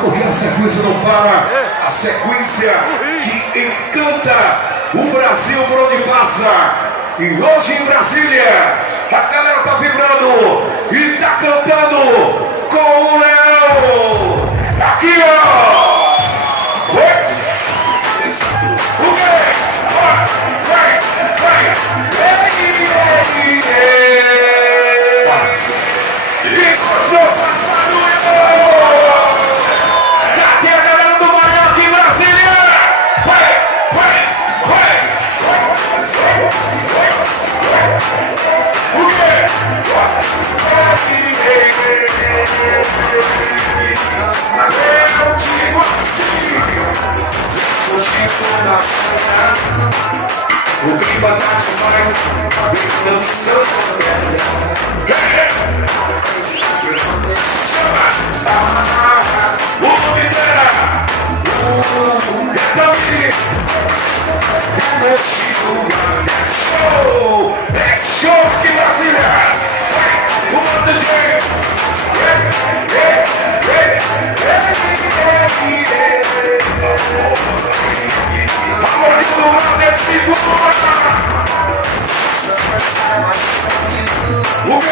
porque a sequência não para. A sequência que encanta o Brasil por onde passa. E hoje em Brasília, a galera tá vibrando e tá cantando com o Leão. Aqui, ó. Cadê a galera do Maranhão aqui em Brasília? O quê? Eu digo assim, o clima tá demais, não sou o Lumidera, é show aqui em Brasília, o mundo de amor do mal desse o quê?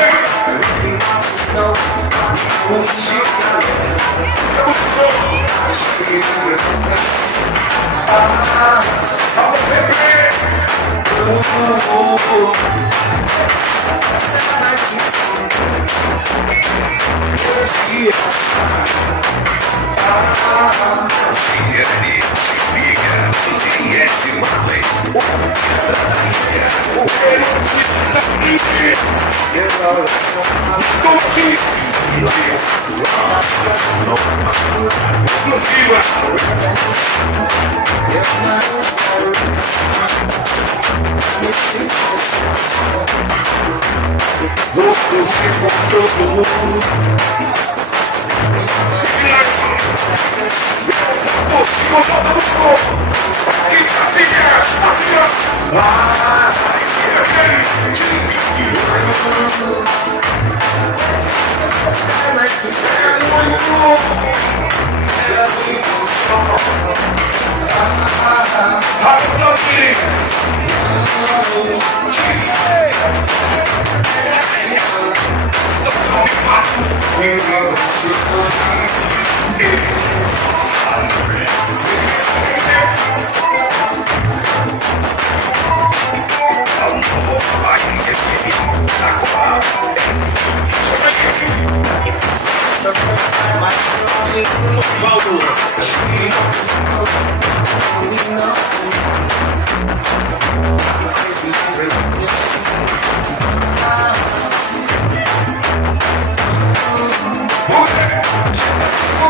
Valdo.